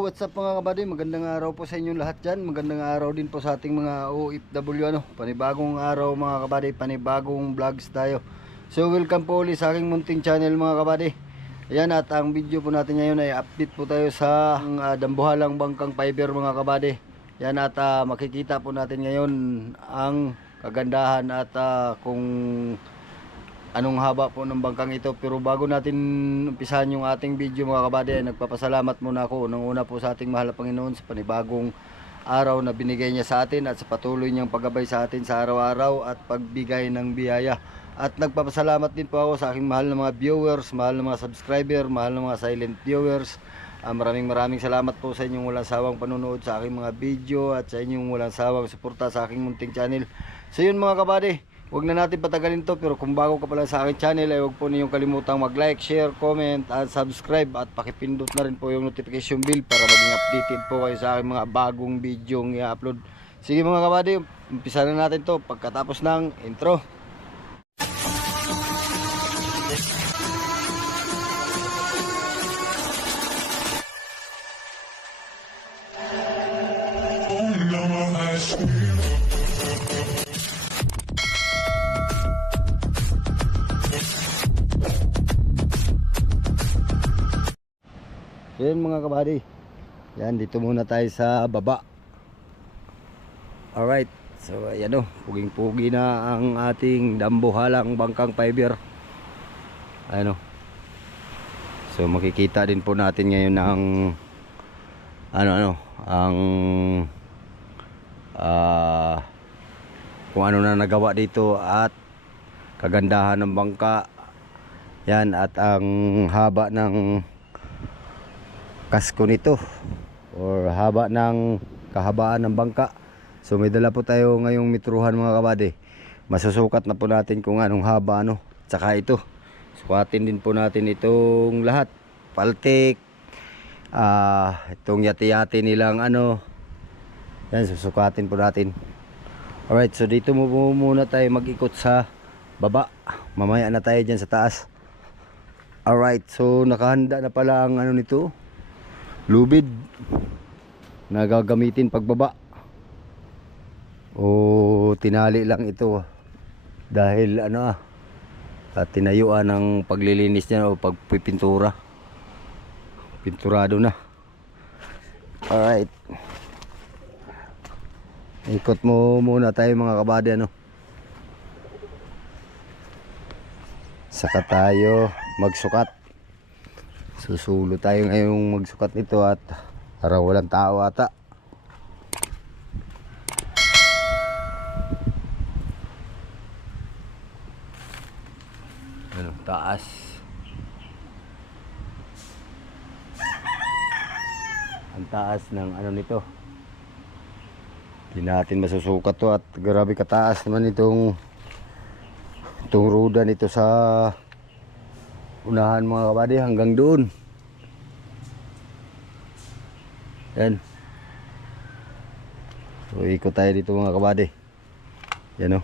Yo, what's up mga kabady? Magandang araw po sa inyong lahat dyan. Magandang araw din po sa ating mga OFW. Panibagong araw mga kabady, panibagong vlogs tayo. So welcome po ulit sa aking munting channel mga kabady. Ayan, at ang video po natin ngayon ay update po tayo sa dambuhalang bangkang fiber mga kabady. Yan, at makikita po natin ngayon ang kagandahan at kung anong haba po ng bangkang ito. Pero bago natin umpisahan yung ating video mga kabady, nagpapasalamat muna ako unang-una po sa ating mahal na Panginoon sa panibagong araw na binigay niya sa atin at sa patuloy niyang paggabay sa atin sa araw-araw at pagbigay ng biyaya. At nagpapasalamat din po ako sa aking mahal na mga viewers, mahal na mga subscriber, mahal na mga silent viewers. Maraming salamat po sa inyong walang sawang panunood sa aking mga video at sa inyong walang sawang suporta sa aking munting channel. So yun mga kabady, huwag na natin patagalin to, pero kung bago ka pala sa aking channel ay huwag po niyong kalimutang mag-like, share, comment at subscribe at pakipindot na rin po yung notification bell para maging updated po kayo sa aking mga bagong video ng i-upload. Sige mga kabady, umpisa na natin to pagkatapos ng intro. So yun mga kabady, yan, dito muna tayo sa baba. Alright, so ayan o, puging-pugi na ang ating dambuhalang bangkang fiber. Ayan o. So makikita din po natin ngayon ang ang kung ano na nagawa dito at kagandahan ng bangka. Yan, at ang haba ng kasko nito or haba ng kahabaan ng bangka. So may dala po tayo ngayong mitruhan mga kabady. Masusukat na po natin kung anong haba tsaka ito. Sukatin din po natin itong lahat. Paltik, itong yati-yati nilang yan, susukatin po natin. Alright, so dito muna tayo mag-ikot sa baba. Mamaya na tayo dyan sa taas. Alright, so nakahanda na pala ang nito, lubid na gagamitin pagbaba. O tinali lang ito dahil tinayuan ng paglilinis niya o pagpipintura. Pinturado na. Alright, ikot mo muna tayo mga kabady. Saka tayo magsukat. Susulo tayo ngayong magsukat nito at parang walang tao ata. Taas. Ang taas ng nito. Hindi natin masusukat to at grabe kataas naman itong ruda nito sa unahan mga kabady hanggang doon. Yan. So ikot tayo dito mga kabady. Yan o.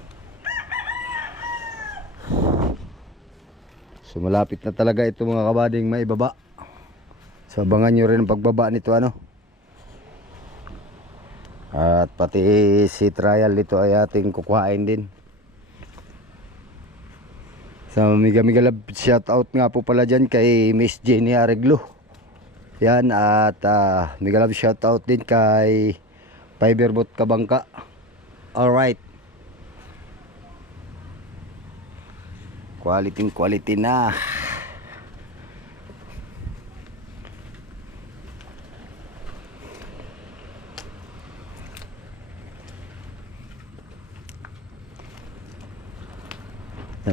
So malapit na talaga ito mga kabading maibaba. So abangan nyo rin ang pagbaba nito At pati si trial nito ay ating kukuhain din. So mega love shout out nga po pala dyan kay Miss Jenny Areglo. Yan, at mega love shout out din kay Fiberbot Kabangka. Alright, quality na.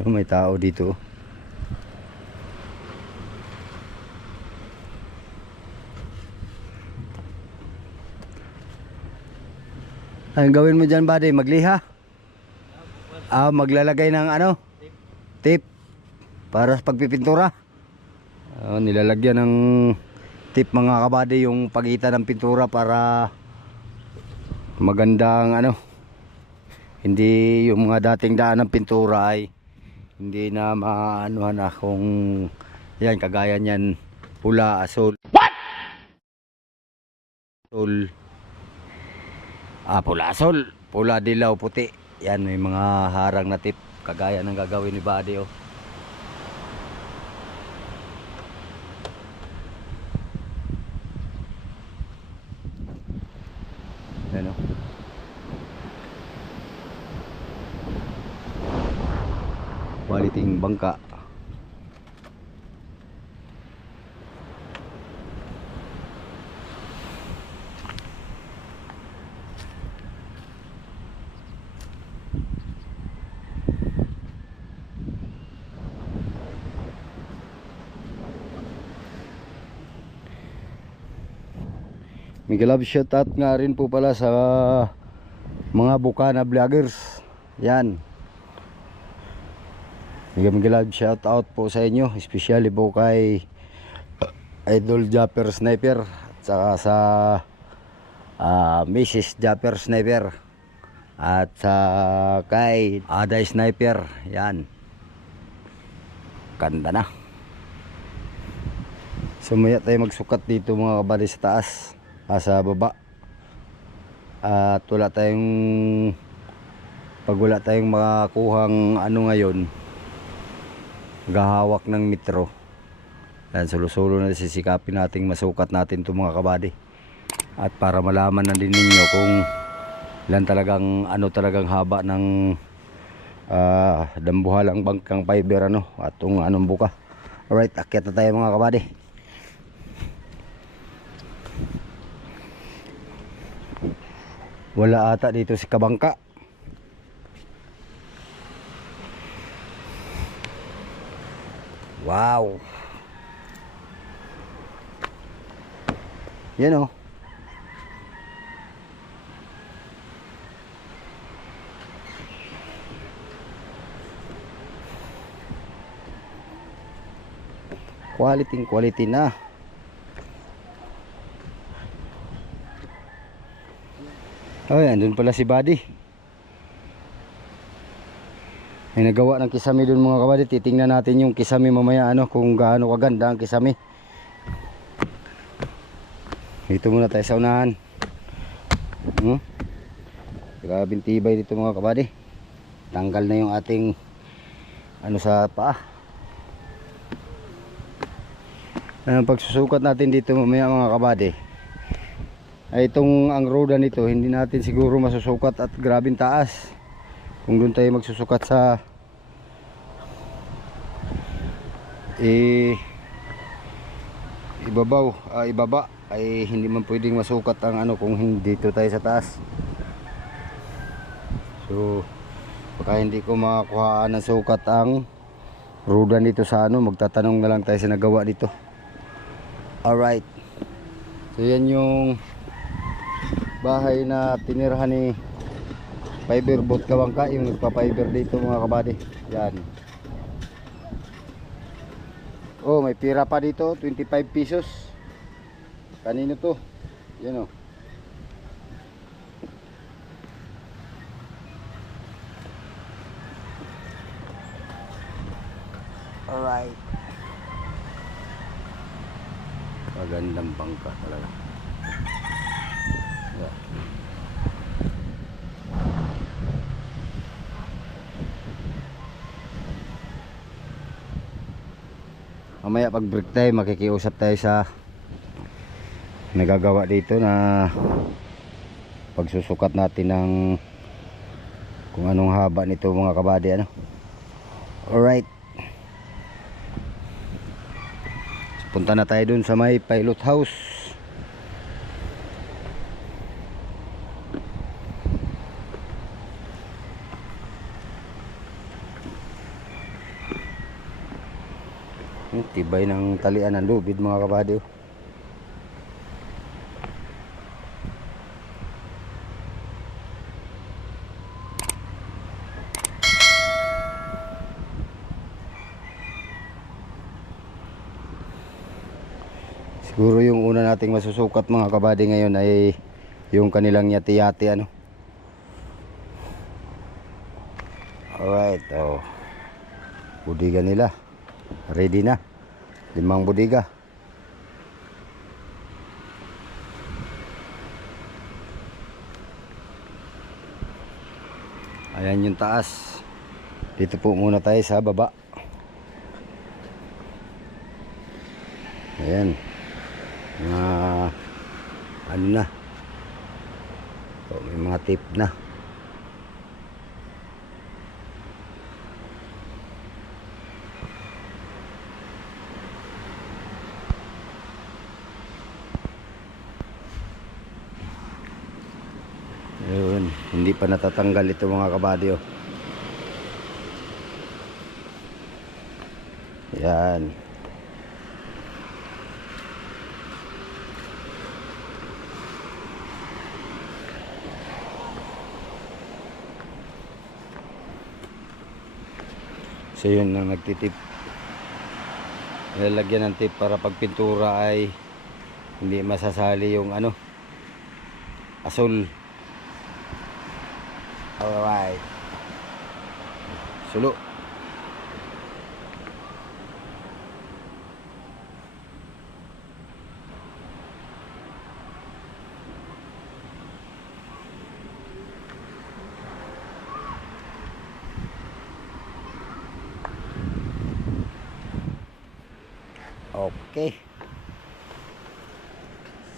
May tao dito. Ang gawin mo dyan buddy, magliha? Maglalagay ng tip para sa pagpipintura. Nilalagyan ng tip mga kabady yung pagitan ng pintura para magandang hindi yung mga dating daan ng pintura ay hindi na maanuhan kung yan kagaya niyan pula, asul. Tul. Pulasol. Pula, dilaw, puti. Yan, may mga harang na tip. Kagaya ng gagawin ni Buddy, oh. Yan, oh. Quality bangka. Miguel Love, shoutout nga rin po pala sa mga Bukana vloggers. Yan. Miguel Love, shoutout po sa inyo, especially po kay Idol Japper Sniper at saka sa Mrs. Japper Sniper at sa kay Aday Sniper. Yan. Ganda na. Sumaya tayo magsukat dito mga kabady sa taas. Sa baba at wala tayong makakuhang ano ngayon, gahawak ng metro. Yan, solo-solo na sisikapin nating masukat natin ito mga kabady, at para malaman na din ninyo kung ilan talagang haba ng dambuhalang bangkang fiber at anong buka. Alright, akyat na tayo mga kabady. Wala ata dito si kabangka. Wow. Yan, oh. Quality na. Oh, andun pala si Buddy. May nagawa ng kisame dun mga kabady. Titingnan natin yung kisame mamaya kung gaano kaganda ang kisame. Dito muna tayo sa unahan. Grabing tibay dito mga kabady. Tanggal na yung ating sa paa. Ang pagsusukat natin dito mamaya mga kabady ay ang roda nito hindi natin siguro masusukat at grabing taas. Kung doon tayo magsusukat sa ibaba ay hindi man pwedeng masukat ang kung hindi dito tayo sa taas. So baka hindi ko makakuhaan ng sukat ang roda nito sa magtatanong na lang tayo sa nagawa dito. Alright, so yan yung bahay na tinirahan ni Fiberboat Kabangka, yung nagpa-fiber dito mga kabady. Yan. Oh, may pira pa dito, 25 pesos. Kanino to? Yan, oh. Alright. Magandang bangka talaga. Yeah. Mamaya pag break tayo makikiusap tayo sa nagagawa dito na pagsusukat natin ng kung anong haba nito mga kabady. Alright, punta na tayo dun sa may pilot house. Tibay ng talian ng lubid mga kabady. Siguro yung una nating masusukat mga kabady ngayon ay yung kanilang yati-yati Alright, oh. Budiga nila ready na. 5 budiga. Ayan yung taas. Dito po muna tayo sa baba. Ayan. Ano na. So, may mga tip na. Ayun, hindi pa natatanggal ito mga kabady, oh. Yan. So yun ang nagtitip. Lalagyan ng tip para pag pintura ay hindi masasali yung ano, asul. Alright. Sulo. Okay.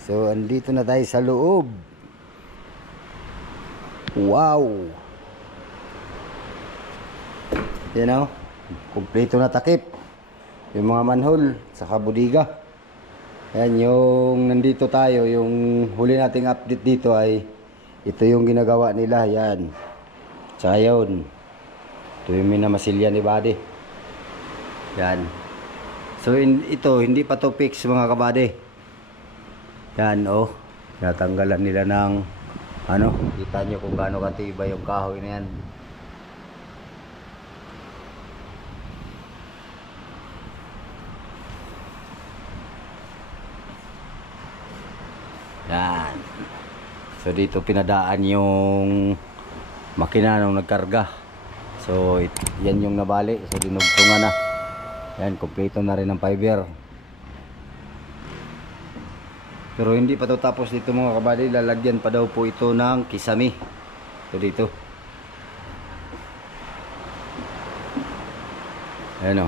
So andito na tayo sa loob. Wow. Yan o. Kompleto na takip. Yung mga manhole saka budiga. Yan yung nandito tayo. Yung huli nating update dito ay ito yung ginagawa nila. Yan. Tsaka yun. Ito yung minamasilya ni Buddy. Yan. So ito hindi pa to fix mga kabady. Yan oh. Natanggalan nila ng ano, kita nyo kung gaano katibay yung kahoy na yan. Yan. So dito pinadaan yung makina nung nagkarga. So yan yung nabali. So dinugtungan na. Yan, kompleto na rin ang fiber. Pero hindi pa to tapos dito mga kabady. Lalagyan pa daw po ito ng kisame. So dito. Ayan o.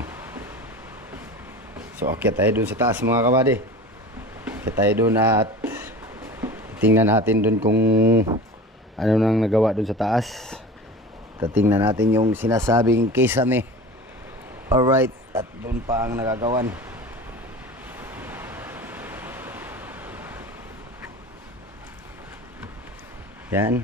So akyat tayo dun sa taas mga kabady. Akyat tayo dun at tingnan natin dun kung ano nang nagawa dun sa taas. Tatingnan natin yung sinasabing kisame. Alright, at doon pa ang nagagawan. Yan.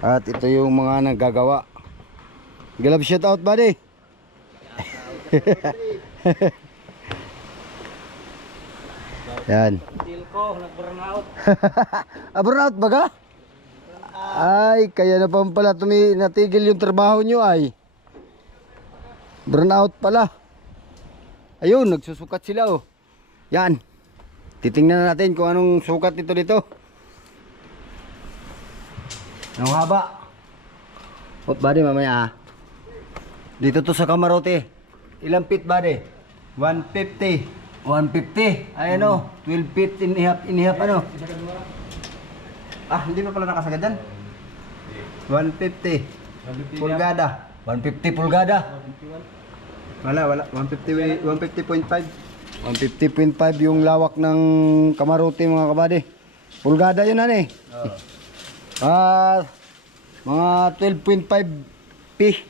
At ito yung mga naggagawa. Galab shout out buddy. Yan. Ko nag-burnout. Burnout baga? Ay, kaya na pala natigil yung trabaho nyo ay. Burnout pala. Ayun, nagsusukat sila oh. Yan. Titingnan natin kung anong sukat nito dito. Anong haba? Hop buddy mamaya ah. Dito to sa Camarote. Ilang feet buddy? 150. 150. Ay ano, 12 feet inihap ano. Ah, hindi pa pala nakasagad dyan. 150 pulgada. 150 pulgada. Wala. 150.5. 150.5 yung lawak ng Camarote mga kabady. Pulgada yun ano eh. Mga 12.5 P.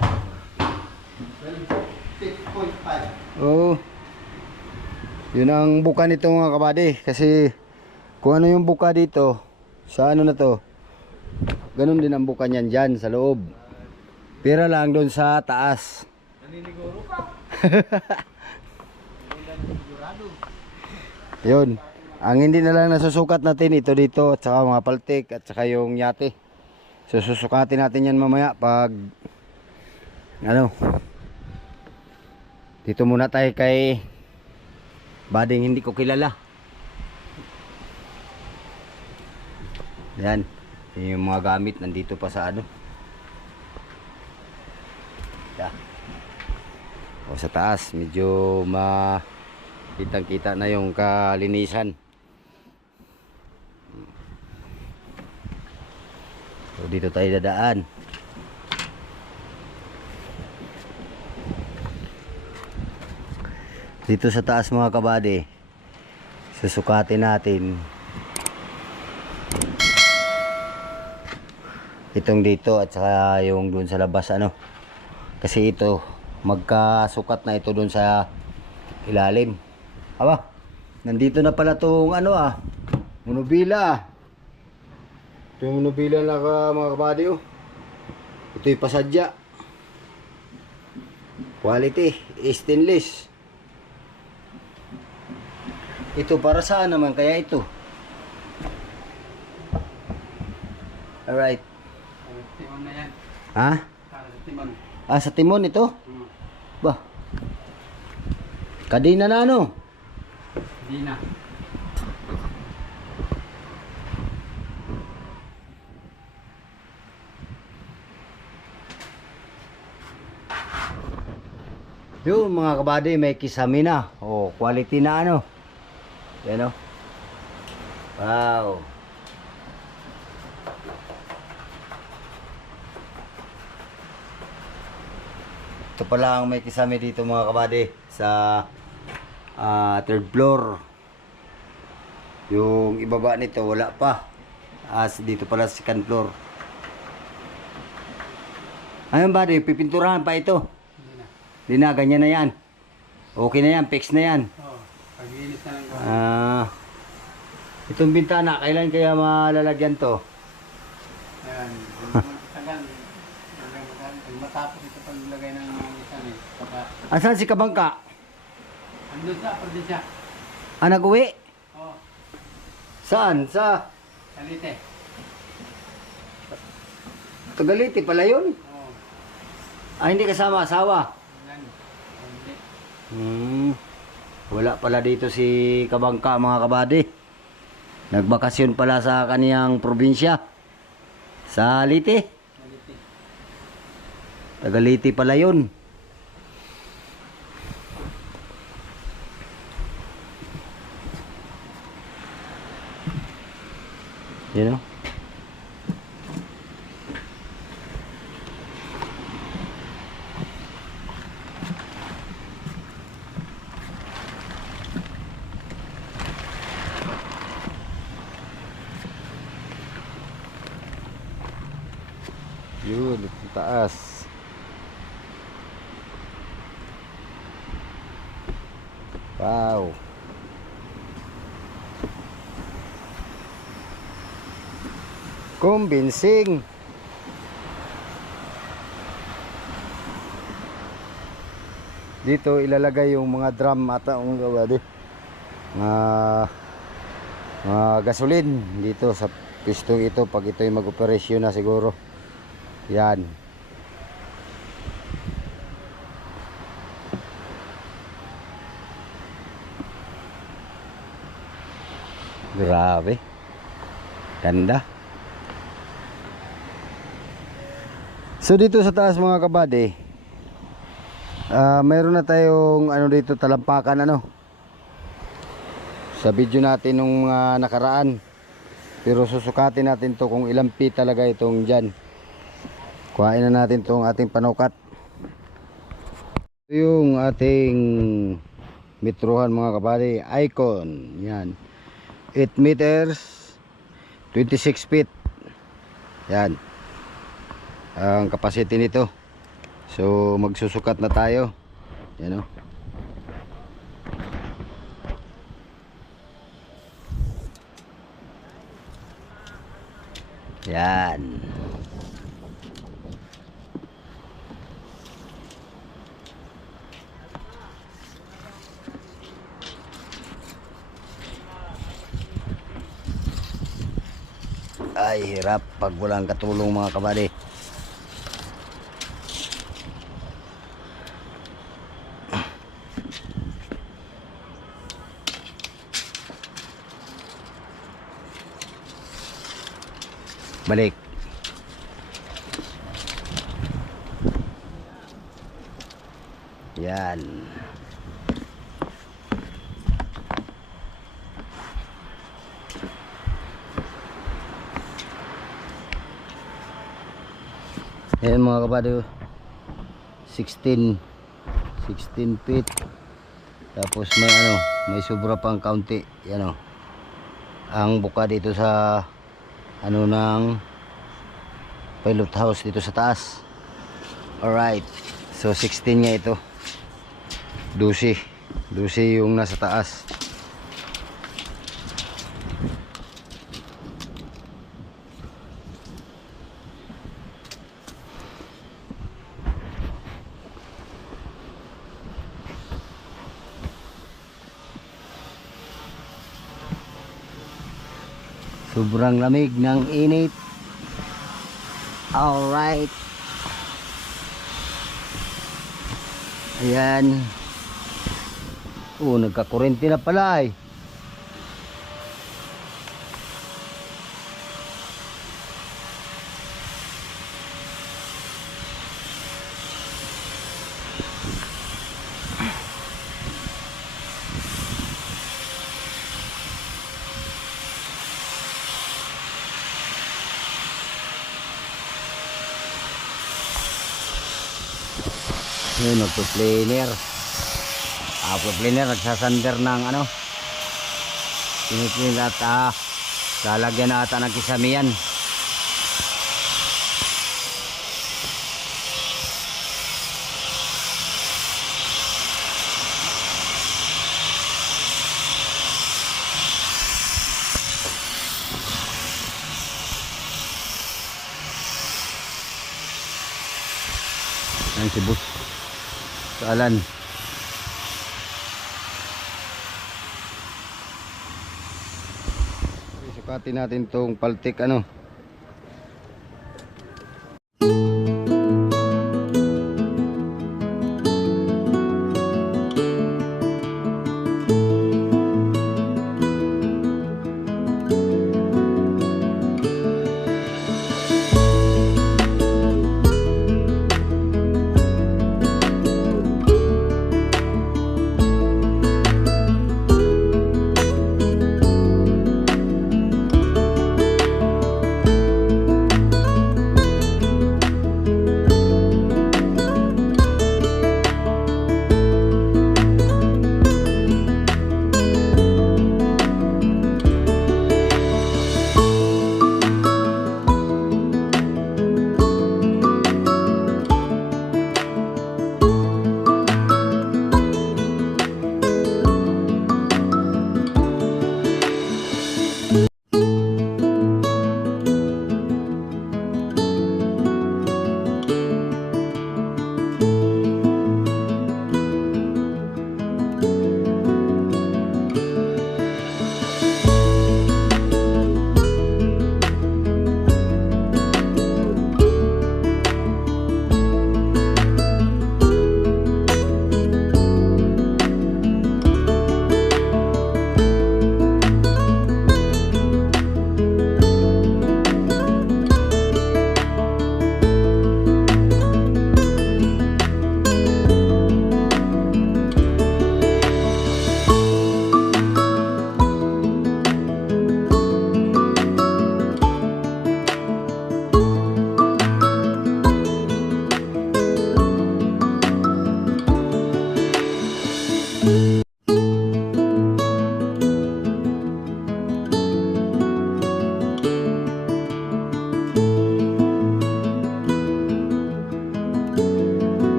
12.5. Oh. Yun ang buka nito mga kabady. Kasi kung ano yung buka dito, sa ano na to, ganun din ang buka niyan dyan sa loob. Pira lang doon sa taas. Naniniguro ka. Yun. Ang hindi na lang nasusukat natin ito dito at saka mga paltik at saka yung yate. So susukatin natin yan mamaya pag ano. Dito muna tayo kay bading hindi ko kilala. Yan. Yung mga gamit nandito pa sa ano. O, sa taas medyo kitang-kita na yung kalinisan. So, dito tayo dadaan. Dito sa taas mga kabady, susukatin natin itong dito at saka yung dun sa labas ano. Kasi ito magkasukat na ito dun sa ilalim. Aba, nandito na pala tong ano monobila. Ito yung monobila na mga kabady oh. Ito yung pasadya. Quality, stainless. Ito para saan naman kaya ito? Alright. Timon na yan. Ha? Para sa timon. Sa timon ito? Bah. Kadina na ano? Hindi na. Yung mga kabady may kisame na. Oh, quality na ano. Yan o. Wow. Ito pala ang may kisame dito mga kabady sa third floor. Yung ibaba nito wala pa. Dito pala sa second floor. Ayun buddy, pipinturahan pa ito. Hindi na. Di na, ganyan na yan. Okay na yan, fix na yan. Oo. Pag-iinis na lang ko. Itong bintana, kailan kaya malalagyan to? Yan. Tagal. Pag matapos ito paglagay ng isan eh. Saka, Asan si Kabangka? andun sa probinsya. Nag-uwi? Oo. Saan? Sa Salite. Tagalite pala yun? Oo. Hindi kasama asawa? Yan. Hindi. Wala pala dito si Kabangka mga kabady. Nagbakasyon pala sa kaniyang probinsya. Sa Liti. Salite. Tagalite pala yun. You know? Yun, ito taas. Wow. Convincing. Dito ilalagay yung mga drum at ang gawadi. Mga gasolin dito sa pistong ito pag ito ay mag-operasyon na siguro. Yan. Grabe. Ganda. So dito sa taas mga kabady, mayroon na tayong ano dito talampakan ano. Sa video natin nung mga nakaraan. Pero susukatin natin to kung ilang feet talaga itong dyan. Kuhain na natin tong ating panukat. Ito yung ating metrohan mga kabady, Icon. Yan. 8 meters, 26 feet. Yan. Ang capacity nito. So magsusukat na tayo. Yan o. Yan. Ay, hirap pag walang katulong mga kabady. Balik. Ayan. Ayan mga kabady, 16 feet. Tapos may may sobra pang kaunti. Yan ang buka dito sa ng pilot house dito sa taas. Alright, so 16 nga ito, 12 yung nasa taas. Sobrang lamig ng init. Alright. Ayan. Nagkakurente na pala eh. Yun, nagpo-planer. Planer, nagsasander ng piniplin at lalagyan na ata ng kisamiyan. Yan si boss Alan. Sukatin natin tong paltik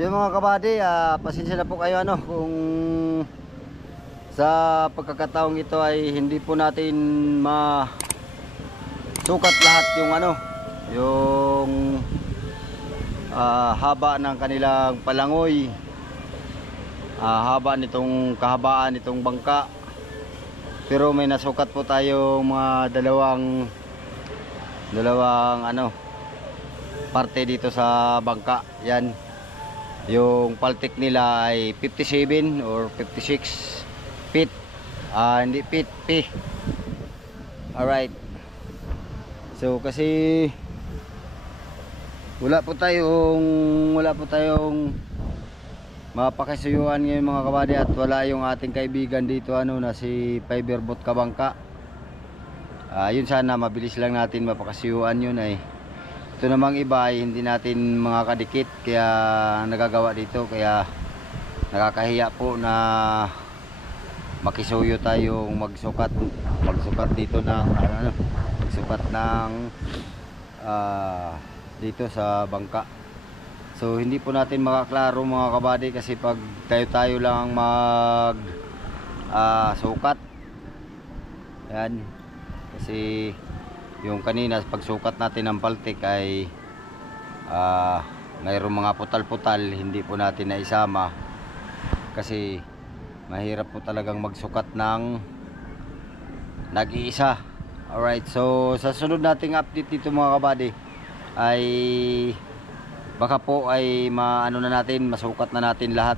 So yung mga kabady, pasensya na po kayo ano kung sa pagkakataong ito ay hindi po natin sukat lahat yung ano, yung haba ng kanilang palangoy, haba nitong kahabaan nitong bangka. Pero may nasukat po tayo mga dalawang ano parte dito sa bangka. Yan. Yung paltik nila ay 57 or 56 feet. Hindi feet, P. Alright. So kasi wala po tayong mapakisuyuan ngayon mga kabady, at wala yung ating kaibigan dito ano na si Fiberbot Kabangka. Yun sana mabilis lang natin mapakisuyuan yun ay. Ito namang iba ay hindi natin mga kadikit kaya nagagawa dito, kaya nakakahiya po na makisuyo tayong magsukat dito ng magsukat ng dito sa bangka. So hindi po natin makaklaro mga kabady kasi pag tayo lang mag sukat. Yan. Kasi yung kanina pagsukat natin ng paltik ay mayroong mga putal-putal, hindi po natin naisama kasi mahirap po talagang magsukat ng nag-iisa. Alright, so sa sunod nating update dito mga kabady ay baka po ay maano na natin, masukat na natin lahat.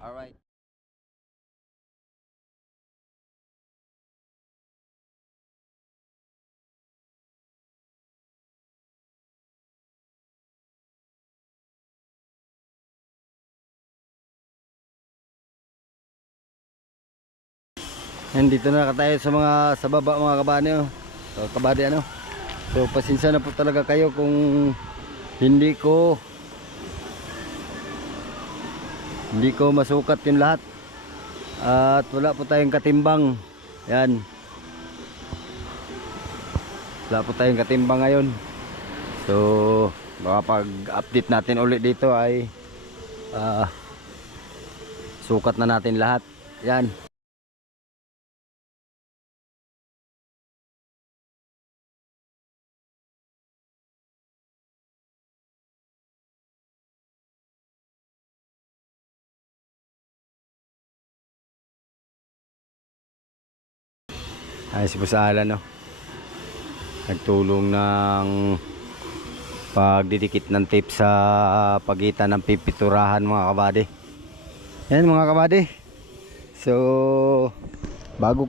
Alright. Nandito na tayo sa baba mga kabady, oh. So, kabady ano. So pasensya na po talaga kayo kung hindi ko masukat yung lahat. At wala po tayong katimbang. Yan. Wala po tayong katimbang ngayon. So baka pag-update natin ulit dito ay sukat na natin lahat. Yan. Ay si Pusalan no. Nagtulong ng pagdidikit ng tape sa pagitan ng pipiturahan mga kabady. Yan mga kabady. So bago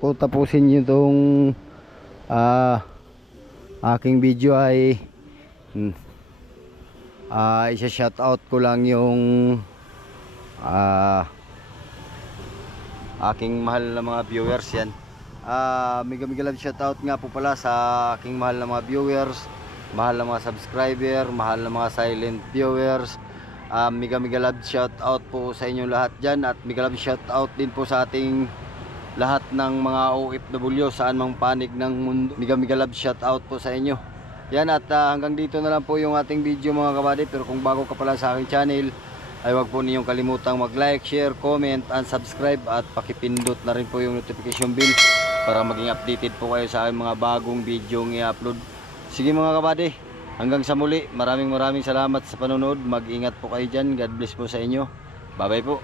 ko tapusin yung aking video ay isa-shoutout ko lang yung aking mahal na mga viewers. Yan. Mega love shoutout nga po pala sa aking mahal na mga viewers, mahal na mga subscriber, mahal na mga silent viewers. Mega love shoutout po sa inyong lahat dyan, at mega love shoutout din po sa ating lahat ng mga OFW saan mang panig ng mundo. Mega love shoutout po sa inyo. Yan, at hanggang dito na lang po yung ating video mga kabady. Pero kung bago ka pala sa aking channel ay wag po ninyong kalimutang mag-like, share, comment, and subscribe, at pakipindot na rin po yung notification bell para maging updated po kayo sa aking mga bagong video ng i-upload. Sige mga kabady, hanggang sa muli, maraming salamat sa panonood. Mag-ingat po kayo dyan. God bless po sa inyo. Bye bye po.